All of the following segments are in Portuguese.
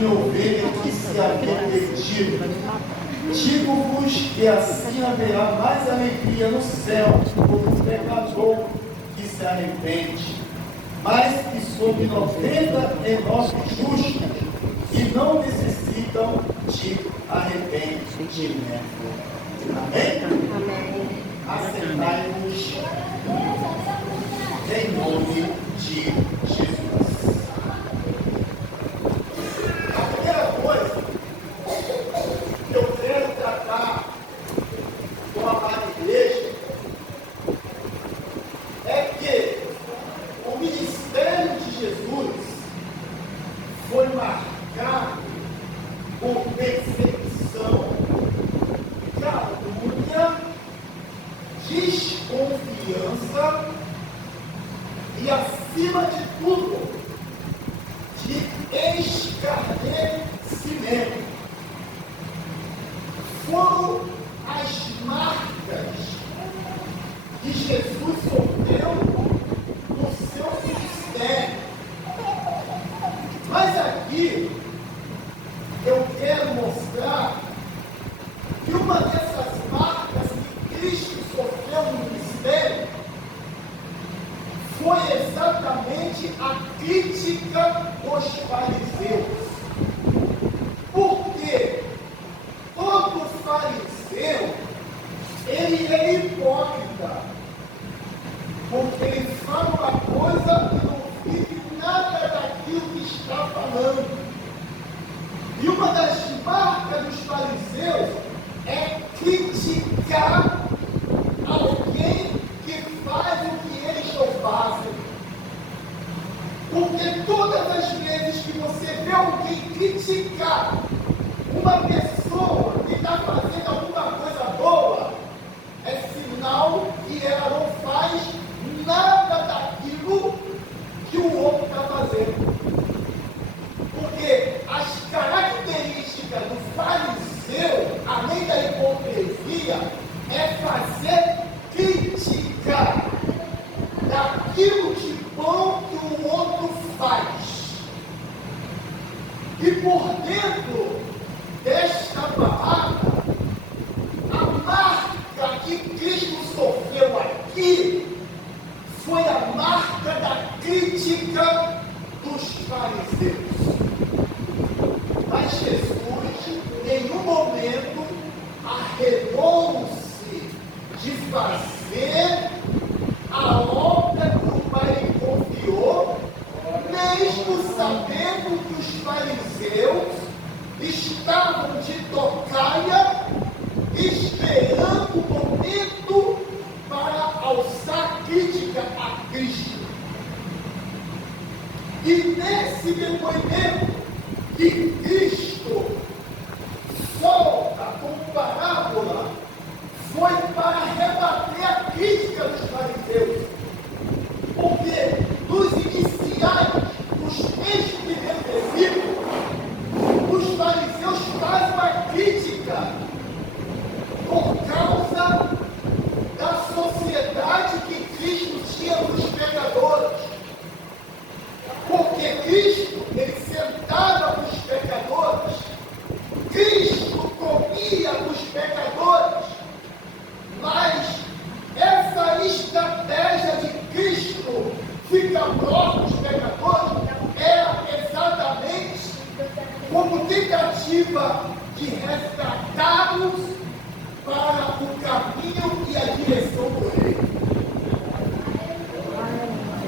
minha ovelha que se havia perdido. Digo-vos que assim haverá mais alegria no céu por um pecador que se arrepende, mais que sobre 99 justos que não necessitam de arrependimento. Amém? Amém. Aceitai-vos em nome de Jesus. A primeira coisa que eu quero tratar com a amada igreja é que o ministério de Jesus foi marcado por perseguição, calúnia, desconfiança e, acima de tudo, de escarnecimento. Foram as marcas que Jesus sofreu no seu ministério. Mas aqui eu quero mostrar que uma dessas marcas que Cristo sofreu no ministério foi exatamente a crítica dos fariseus. Por quê? Todo fariseu, ele é hipócrita, porque ele fala uma coisa e não vive nada daquilo que está falando. E uma das marcas dos fariseus é criticar alguém que faz o que eles não fazem. Porque todas as vezes que você vê alguém criticar uma pessoa que está fazendo alguma coisa boa, é sinal que ela não faz nada daquilo que o outro está fazendo. Porque as características do fariseu, além da hipocrisia, é fazer crítica daquilo de bom que o outro faz. E por dentro desta palavra, a marca que Cristo sofreu aqui foi a marca da crítica dos fariseus. Mas Jesus, em nenhum momento, arredou-se de fazer a obra que o Pai lhe confiou, mesmo sabendo que os fariseus estavam de tocaia, esperando o momento para alçar crítica a Cristo. E nesse depoimento que Cristo solta com parábola, foi para rebater a crítica dos fariseus. Porque nos iniciais, nos 3 primeiros versículos, os fariseus fazem uma crítica por causa da sociedade que Cristo tinha dos pecadores. Porque Cristo, ele sentava com os pecadores, Cristo comia com os pecadores, mas essa estratégia de Cristo ficar próximo dos pecadores era exatamente como tentativa de resgatá-los para o caminho e a direção do reino.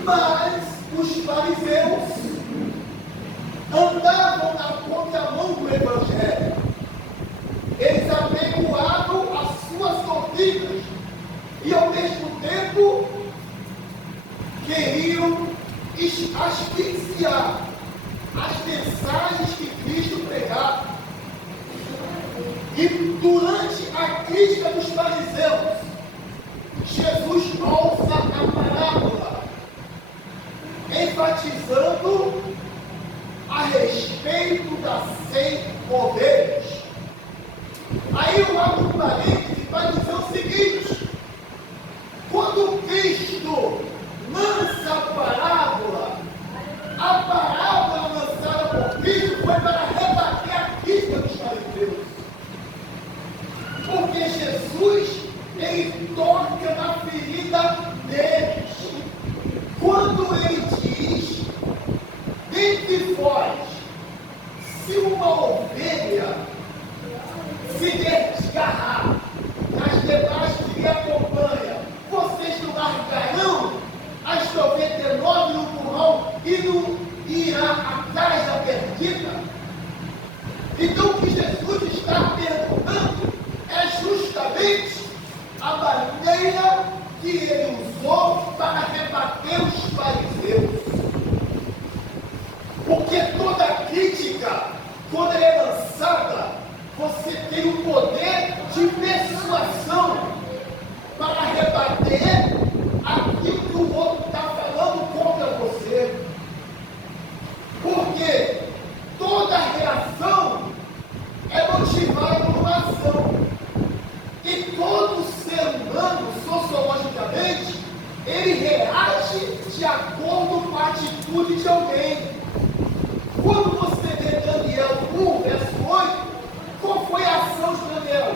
Mas os fariseus andavam na contramão do Evangelho. Eles apeguavam as suas doutrinas e, ao mesmo tempo, queriam asfixiar as mensagens que Cristo pregava. E durante a crítica dos fariseus, Jesus alça a parábola, enfatizando a respeito das 100 ovelhas. Aí eu abro um parênteses para dizer o seguinte: quando Cristo lança a parábola lançada por Cristo foi para a ovelha se desgarrar nas demais que lhe acompanham, vocês não largarão as 99 no curral e não irá atrás da perdida? Então o que Jesus está perguntando é justamente a maneira que ele usou para rebater os fariseus. Porque toda crítica, quando ela é lançada, você tem o poder de persuasão para rebater aquilo que o outro está falando contra você. Porque toda reação é motivada por uma ação. E todo ser humano, sociologicamente, ele reage de acordo com a atitude de alguém. Quando você vê Daniel 1, verso 8, qual foi a ação de Daniel?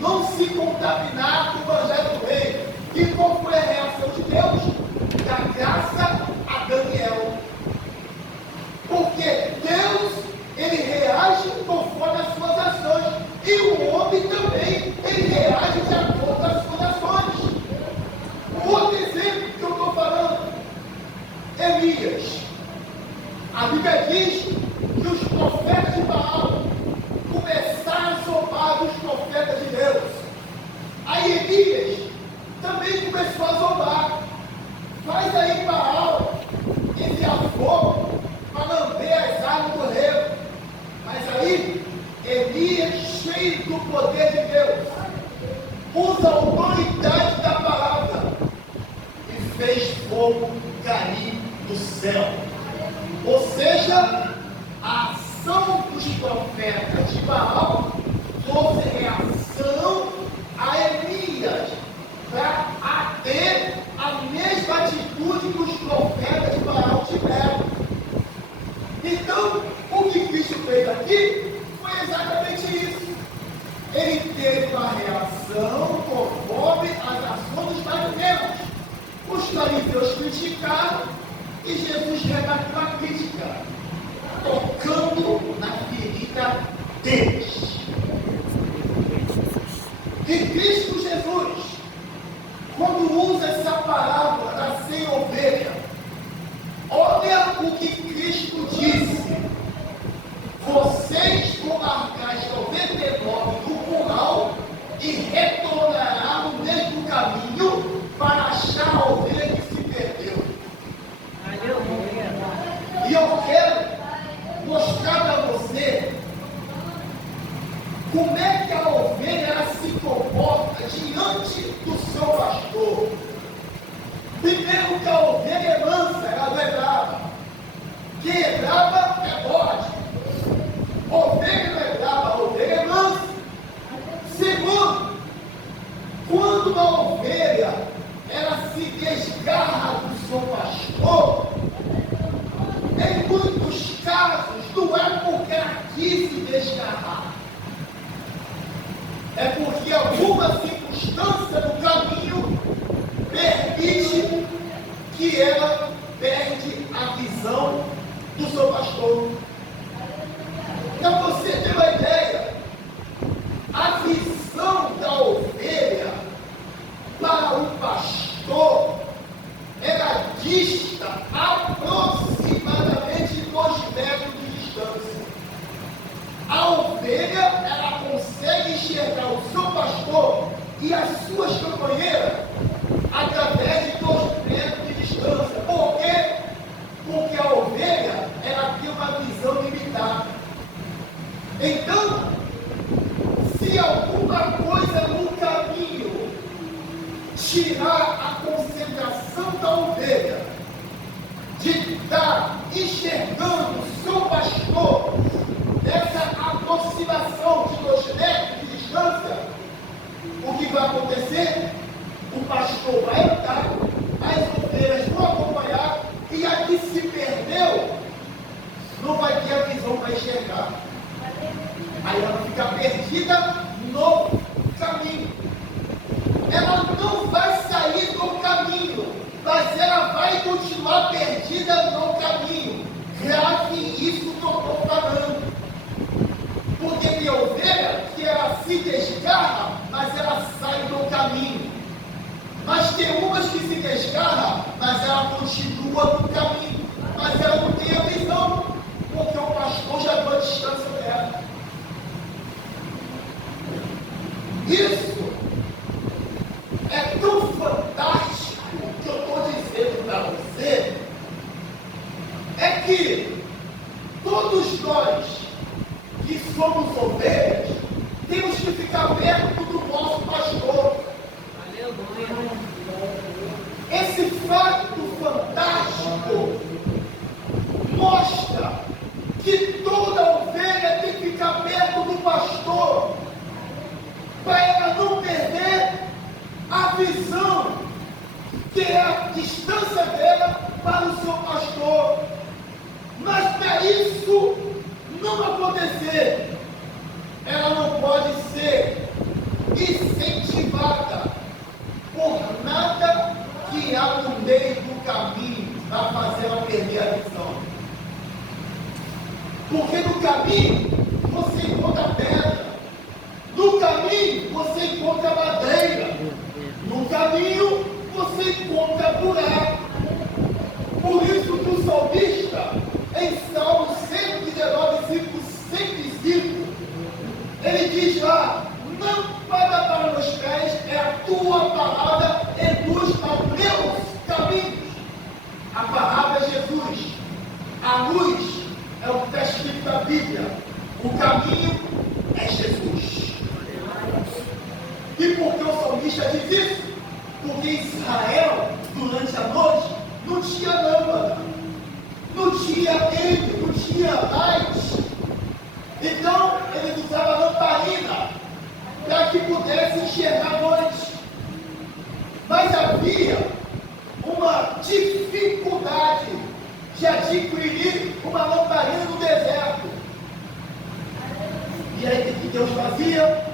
Não se contaminar com o evangelho do reino. E qual foi a reação de Deus? Da graça a Daniel. Porque Deus, ele reage conforme as suas ações. E o homem também, ele reage de acordo com as suas ações. Um outro exemplo que eu estou falando, Elias. A Bíblia diz que os profetas de Baal começaram a zombar dos profetas de Deus. Aí Elias também começou a zombar. Faz aí Baal enviar fogo para lamber as armas do rei. Mas aí Elias, cheio do poder de Deus, usa a autoridade da palavra e fez fogo cair do céu. Ou seja, a ação dos profetas de Baal trouxe reação a Elias para ter a mesma atitude que os profetas de Baal tiveram. Então, o que Cristo fez aqui foi exatamente isso. Ele teve uma reação conforme as ações dos fariseus. Os fariseus criticaram e Jesus rebateu a crítica, tocando na ferida deles. E Cristo Jesus, quando usa essa parábola da sem ovelha, olha o que Cristo disse: vocês vão largar as 99 no curral e retornará no mesmo caminho para achar a ovelha que se perdeu. E eu quero mostrar para você como é que a ovelha ela se comporta diante do seu pastor. Primeiro, que a ovelha é mansa, ela não é brava. Quem é brava é bode. Ovelha não é brava, a ovelha é mansa. Segundo, quando uma ovelha ela se desgarra do seu pastor, em muitos casos não é porque ela quis se desgarrar, é porque alguma circunstância no caminho permite que ela perde a visão do seu pastor. Para você ter uma ideia, a visão da ovelha para o pastor, ela dista aproximadamente 2 metros de distância. A ovelha, ela consegue enxergar o seu pastor e as suas companheiras através de 2 metros de distância. Por quê? Porque a ovelha, ela tem uma visão limitada. Então, se alguma coisa no caminho tirar a concentração da ovelha de estar enxergando o seu pastor nessa aproximação de 2 metros de distância, o que vai acontecer? O pastor vai andar, as ovelhas vão acompanhar, e a que se perdeu não vai ter a visão para enxergar. Aí ela fica perdida no caminho. Ela não vai sair do caminho, mas ela vai continuar perdida no caminho. Grave isso que eu estou falando. desgarra, mas ela continua no caminho. Mas ela não tem a visão, porque o pastor já deu a distância dela. Isso é tão fantástico que eu estou dizendo para você, é que todos nós que somos ovelhas, temos que ficar perto do nosso pastor. Esse fato fantástico mostra que toda ovelha tem que ficar perto do pastor, para ela não perder a visão, que é a distância dela para o seu pastor. Mas para isso não acontecer, ela não pode ser incentivada por nada que há no meio do caminho para fazer ela perder a visão. Porque no caminho você encontra pedra, no caminho você encontra madeira, no caminho você encontra buraco. Por isso que o salmista, em Salmo 119, 105, ele diz lá: lâmpada para meus pés é a tua palavra e luz aos meus caminhos. A palavra é Jesus, a luz é o que está escrito na Bíblia, o caminho é Jesus. E por que o salmista diz isso? Porque Israel, durante a noite, não tinha lâmpada, não tinha ele, não tinha light. Então, eles usavam lamparina para que pudesse enxergar a noite. Mas havia uma dificuldade de adquirir uma lamparina no deserto. E aí, o que Deus fazia?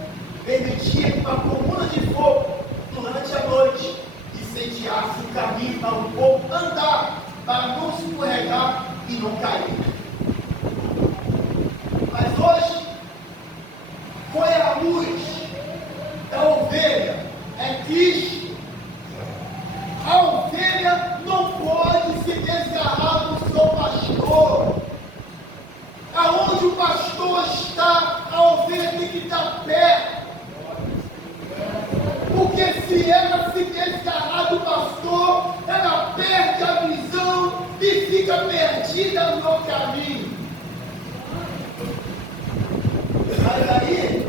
Ele metia uma coluna de fogo durante a noite e incendiasse o caminho para o povo andar, para não se escorregar e não cair. Mas hoje, qual é a luz da ovelha? É Cristo. A ovelha não pode se desgarrar do seu pastor. Aonde o pastor está, a ovelha tem que estar perto. Porque se ela se desgarrar do pastor, ela perde a visão e fica perdida no caminho. Mas aí,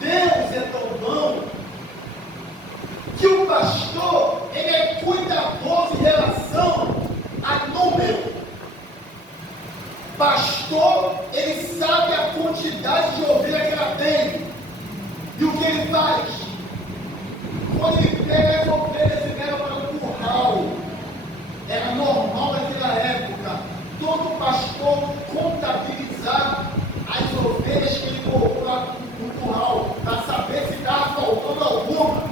Deus é tão bom que o pastor, ele é cuidadoso em relação a número. Pastor, ele sabe a quantidade de ovelha que ela tem. E o que ele faz? Quando ele pega as ovelhas e leva para o curral, era normal naquela época todo pastor contabilizar as ovelhas que ele colocou lá no curral, para saber se estava faltando alguma.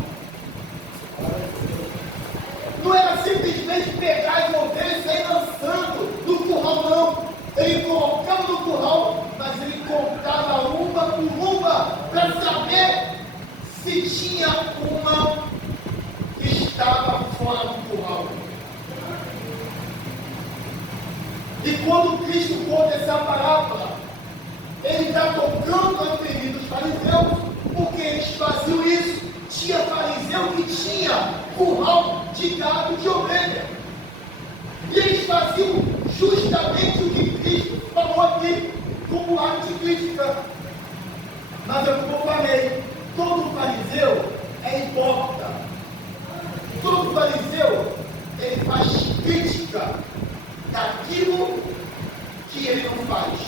Não era simplesmente pegar as ovelhas e sair lançando no curral, não. Ele colocava no curral, mas ele contava uma por uma para saber se tinha uma que estava fora do curral. E quando Cristo conta essa parábola, ele está tocando a ferida dos fariseus, porque eles faziam isso. Tinha fariseu que tinha curral de gado de ovelha. E eles faziam justamente o que Cristo falou aqui, como ato de crítica. Mas é como eu falei, todo fariseu é hipócrita. Todo fariseu, ele faz crítica daquilo que ele não faz.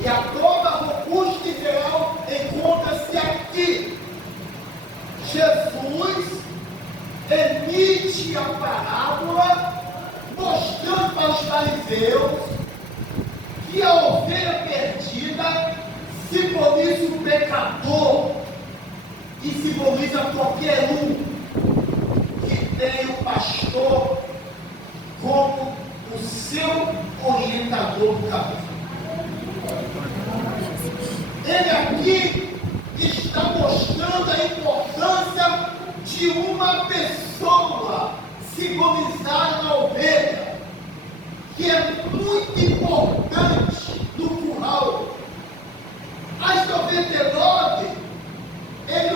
E a prova robusta e real encontra-se aqui. Jesus emite a parábola mostrando para os fariseus que a ovelha perdida simboliza o pecador e simboliza qualquer um que tem o pastor como o seu orientador do caminho. Ele aqui está mostrando a importância se uma pessoa se gomizar na ovelha, que é muito importante no curral, as 99, ele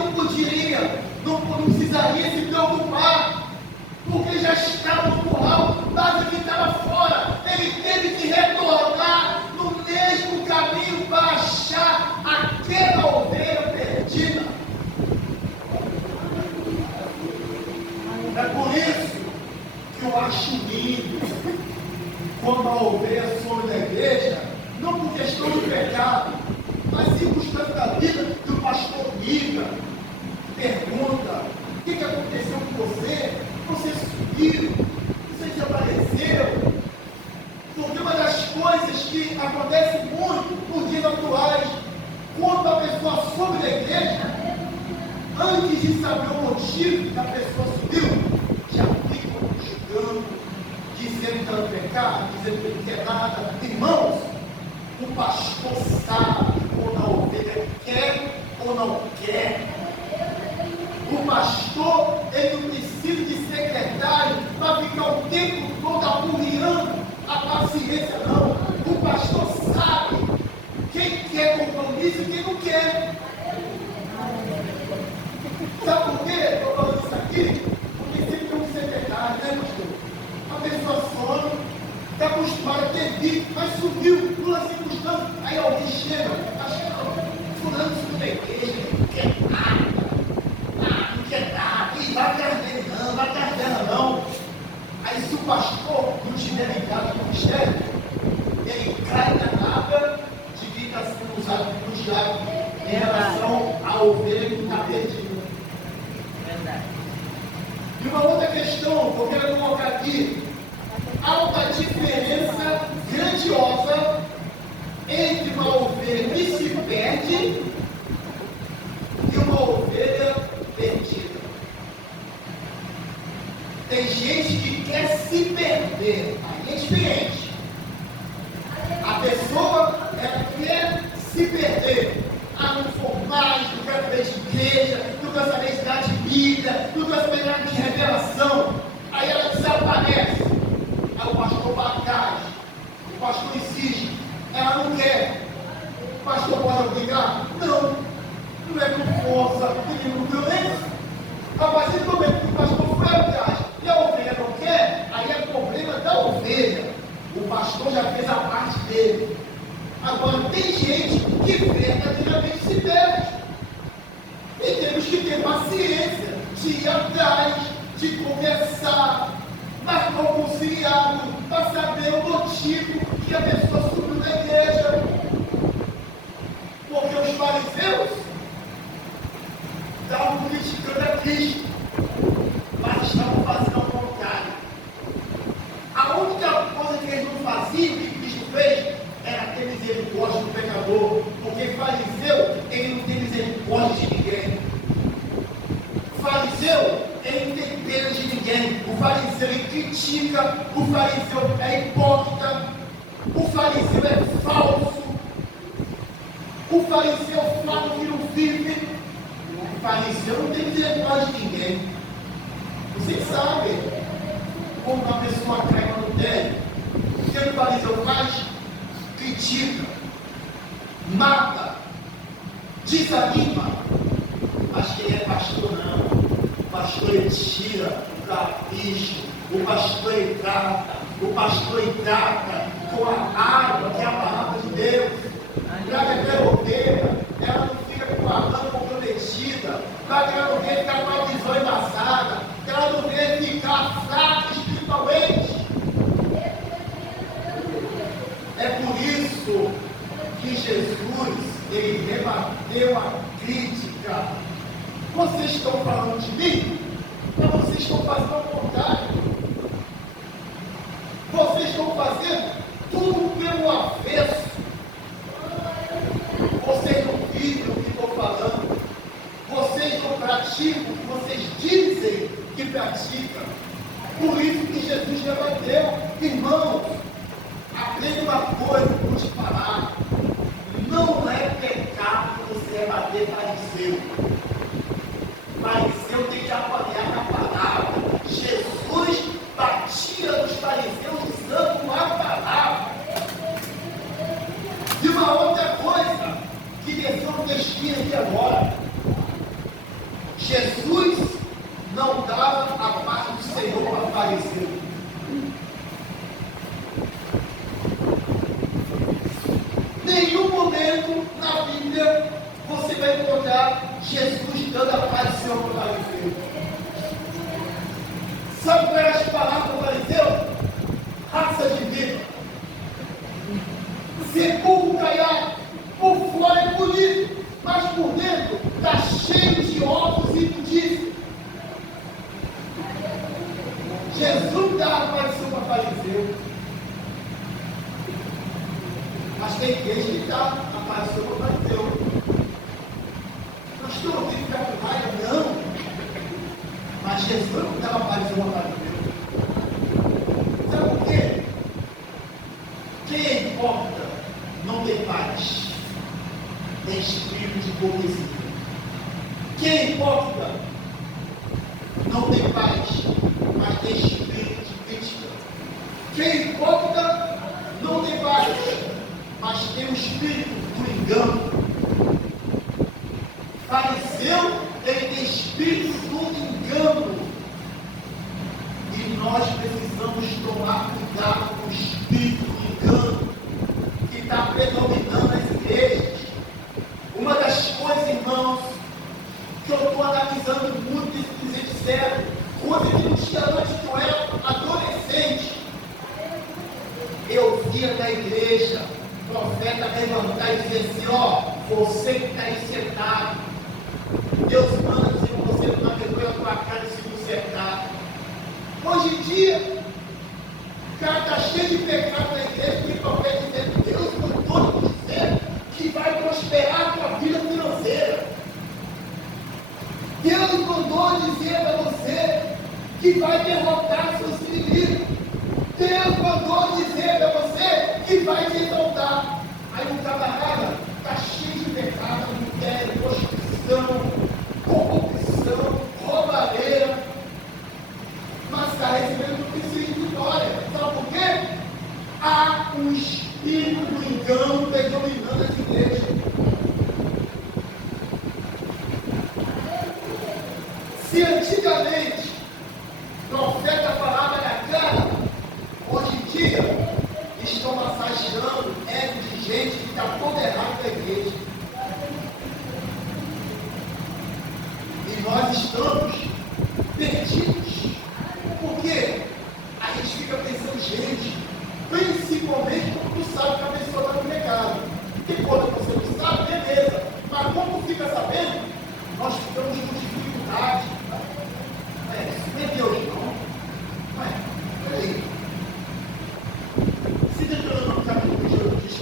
não precisaria se preocupar, porque já estava no curral, mas ele estava fora. Ele teve que retornar no mesmo caminho para achar aquela ovelha perdida. É por isso que eu acho lindo quando a ovelha some da igreja, não por questão de pecado, mas circunstância da vida, que o pastor liga, pergunta: o que aconteceu com você? Você subiu, você desapareceu. Porque uma das coisas que acontece muito nos dias atuais, quando a pessoa sobe da igreja, antes de saber o motivo que a pessoa subiu, já ficam julgando, dizendo que está no pecado, dizendo que não quer nada. Irmãos, o pastor sabe quando a ovelha quer ou não quer. O pastor, ele não precisa de secretário para ficar o tempo todo apurriando a paciência, não. O pastor sabe quem quer compromisso e quem não quer. Sabe por quê? Estou falando isso aqui? Porque sempre tem um secretário, né, pastor? A pessoa some, está acostumada a ter visto, mas subiu, por uma circunstância. Aí alguém chega, acha que não, fulano subiu da igreja, não quer nada. Não quer nada, e vai atrás dele não, vai atrás dela não. Aí se o pastor não estiver ligado no ministério, ele cai na água de que está sendo usado no diabo em relação à ovelha que está perdida. Verdade. E uma outra questão que eu quero colocar aqui: há uma diferença grandiosa entre uma ovelha que se perde e uma ovelha perdida. Tem gente que quer se perder, aí é diferente. A pessoa, ela quer se perder. Ah, não for mais, não quero saber de igreja, não quero saber de dar de Bíblia, não quero saber nada de revelação. Aí ela desaparece. Aí o pastor vai atrás, o pastor insiste, ela não quer. O pastor pode obrigar? Não. Não é com força, e nem com violência. A partir do momento que o pastor foi atrás e a ovelha não quer, aí é problema da ovelha. O pastor já fez a parte dele. Agora, tem gente que verdadeiramente se perde. E temos que ter paciência de ir atrás, de conversar, marcar um conciliado, para saber o motivo que a pessoa subiu da igreja. Porque os fariseus estavam criticando a Cristo, mas estavam fazendo ao contrário. A única coisa que eles não faziam, que Cristo fez, era ter misericórdia do pecador, porque fariseu, ele não tem misericórdia de ninguém. O fariseu, ele não tem pena de ninguém. O fariseu, ele critica. O fariseu é hipócrita. O fariseu é falso. O fariseu fala que não vive. O fariseu não tem misericórdia de ninguém. Vocês sabem como uma pessoa cai no adultério. O que o fariseu faz? Critica, mata, desanima. Mas quem é pastor não. O pastor ele tira o capricho, o pastor ele trata, com a água que é a palavra de Deus. Traga aquela ovelha, ela não fica com a lã comprometida, para aquela ovelha ficar com a visão embaçada, aquela ovelha ficar fraca espiritualmente. É por isso que Jesus, ele rebateu a crítica. Vocês estão falando de mim, mas vocês estão fazendo ao contrário. Vocês estão fazendo tudo pelo avesso. Vocês não vivem o que estou falando. Vocês não praticam o que vocês dizem que praticam. Por isso que Jesus rebateu. Irmãos, aprende uma coisa que eu vou te falar: não é pecado você rebater fariseu. Fariseu tem que apanhar momento na Bíblia você vai encontrar Jesus dando a paz do Senhor para o fariseu? Sabe qual é as palavras do fariseu? Raça de vida, sepulcro caiado, por fora é bonito, mas por dentro está cheio de ovos e imundícias. Jesus dá a paz do Senhor para o fariseu. Mas tem igreja que dá a paz do Senhor para o fariseu. Pastor, eu tenho que ficar com raiva? Não. Mas Jesus não dá a paz do Senhor para o fariseu. Sabe por quê? Quem é hipócrita não tem paz, tem espírito de hipocrisia. Quem é hipócrita não tem paz, mas tem espírito de crítica. Quem é hipócrita não tem paz, mas tem o espírito do engano. Fariseu tem espírito do engano. E nós precisamos tomar cuidado com o espírito do engano que está predominando nas igrejas. Uma das coisas, irmãos, que eu estou analisando muito nesse dizer de sério, coisa que não tinha antes que eu era adolescente. Eu via na igreja o profeta levantar e dizer assim: ó, você que está aí sentado, Deus manda dizer que você não vergonha a tua cara e se consertar. Hoje em dia, o cara está cheio de pecado na igreja, que o profeta dizendo: Deus mandou te dizer que vai prosperar a tua vida financeira. Deus mandou dizer para você que vai derrotar seus inimigos. Deus mandou dizer para você que vai te exaltar. Aí o camarada está cheio de pecado, adultério, prostituição, corrupção, roubalheira, mas está recebendo o princípio de vitória. Sabe por quê? Há um espírito do engano predominando as igrejas. Se antigamente o profeta falava na cara, hoje em dia estão massageando ego de gente que está toda errada na igreja. E nós estamos perdidos. Por quê? A gente fica pensando, gente, principalmente quando tu sabe que a pessoa está no pecado. Porque quando você não sabe, beleza. Mas quando fica sabendo, nós ficamos com dificuldade. Isso não é Deus, não. Peraí. Se Deuteronômio capítulo 18 diz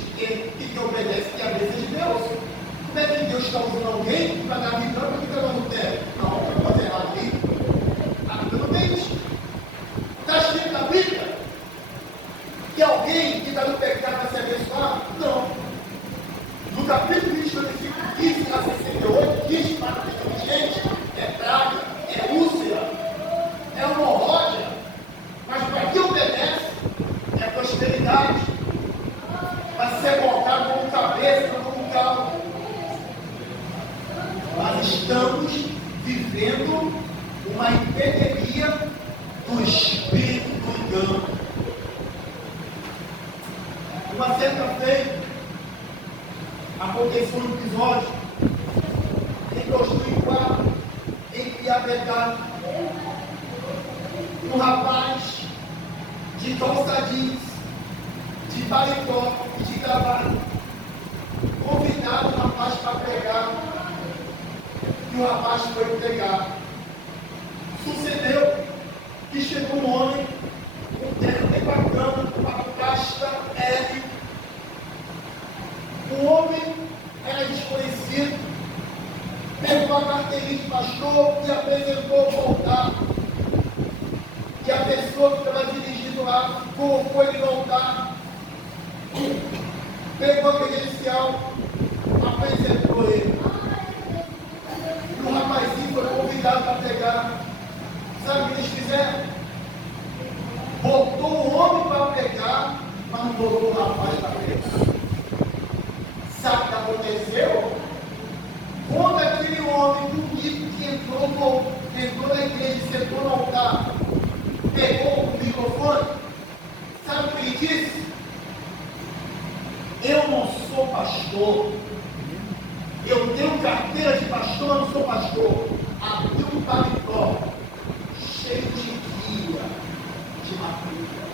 que obedece que a mesa de Deus, como é que Deus está usando alguém para dar vida para que está no adultério? Não, tem coisa errada aqui. A Bíblia não tem isso. Está escrito na Bíblia que alguém que está no pecado vai se abençoar? Não. No capítulo 20, versículo 15 a 68, diz para a gente: é praga, é úlcera, é hemorródia, mas para quem obedece, é prosperidade, vai ser colocado como cabeça, não como cauda. Nós estamos vivendo uma epidemia do espírito do engano. Uma certa feita, aconteceu um episódio em 2004, em Piabetá, um rapaz de calça jeans, de paletó e de gravata, convidado o rapaz para pregar, e o rapaz foi pregar. Sucedeu que chegou um homem, um terno bem bacana, uma casta L. O homem era desconhecido, pegou a carteirinha de pastor e apresentou o voltar. E a pessoa que estava dirigindo lá colocou ele voltar, pegou a credencial, apresentou ele. E o rapazinho foi convidado para pregar. Sabe o que eles fizeram? Botou o homem para pregar, mas não botou o rapaz para pregar. Sabe o que aconteceu? Quando aquele homem bonito que entrou na igreja e sentou no altar, pegou o microfone, sabe o que ele disse? Eu não sou pastor. Eu tenho carteira de pastor, mas não sou pastor. Abriu um paletó cheio de guia, de macumba,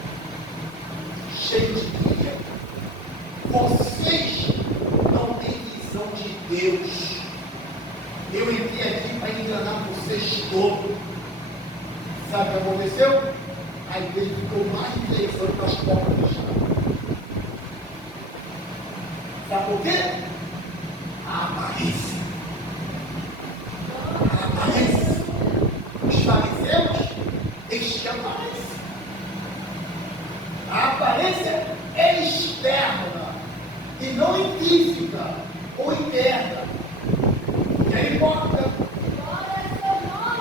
cheio de guia. Vocês não têm visão de Deus. Eu entrei aqui para enganar vocês todos. Sabe o que aconteceu? A igreja ficou mais de 3 anos nas portas fechadas. Sabe por quê? A aparência. A aparência. Os fariseus, eles têm aparência. A aparência é externa e não intrínseca ou interna. Que é hipócrita.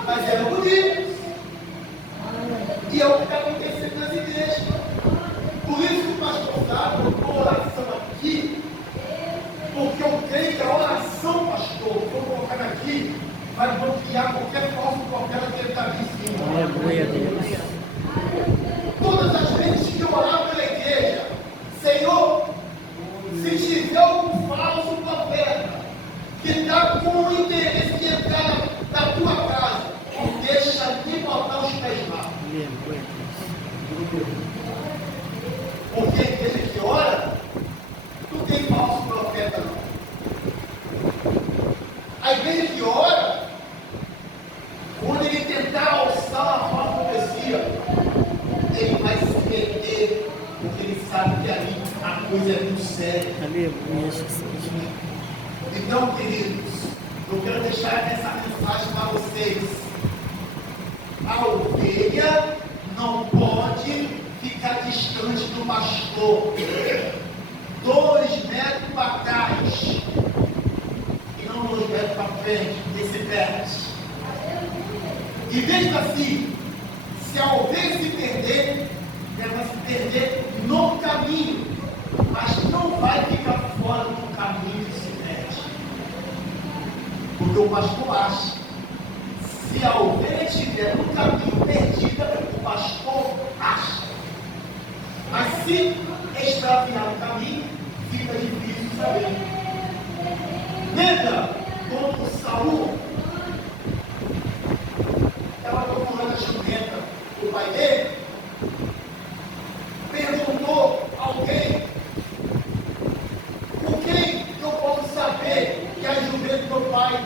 Mas é bonito. E é o que está acontecendo nas igrejas. Por isso que o pastor sabe, eu estou oração aqui, porque eu creio que a oração, pastor, que eu vou colocar aqui, vai bloquear qualquer falso profeta que ele está aqui em cima. Aleluia, Deus. Todas as vezes que eu orar pela igreja, Senhor, se tiver um falso profeta que está com o interesse de entrar na tua casa, deixa de botar os pés lá. Porque a igreja que ora, não tem falso profeta não. A igreja que ora, quando ele tentar alçar a falsa profecia, ele vai se perder, porque ele sabe que ali a coisa é muito séria. Aleluia, Jesus. Então, queridos, eu quero deixar essa mensagem para vocês. A ovelha não pode ficar distante do pastor. 2 metros para trás e não 2 metros para frente, vice-versa. E veja assim, se a ovelha se perder, ela vai se perder no caminho, mas não vai ficar fora do caminho que se perde. Porque o pastor acha. Se a ovelha estiver no caminho perdida, o pastor acha. Mas se extraviar o caminho, fica difícil saber. Lembra quando Saul estava procurando a jumenta do pai dele? Perguntou a alguém: por quem eu posso saber que a jumenta do meu pai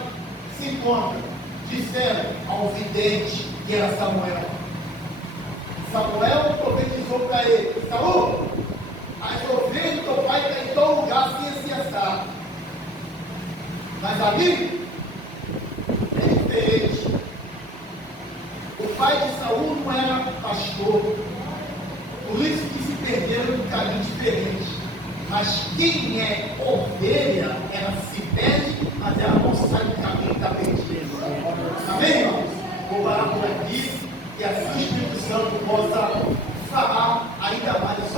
se encontra? Disseram ao vidente, que era Samuel. Samuel profetizou para ele: Saul, as ovelhas do teu pai estão em tal lugar, assim assado. Mas ali é diferente. O pai de Saul não era pastor, por isso que se perderam em um caminho diferente. Mas quem é ovelha, ela se perde, mas ela não sai do caminho que está perdido. Amém, irmãos? Vou parar por aqui e assim o Espírito Santo possa falar ainda mais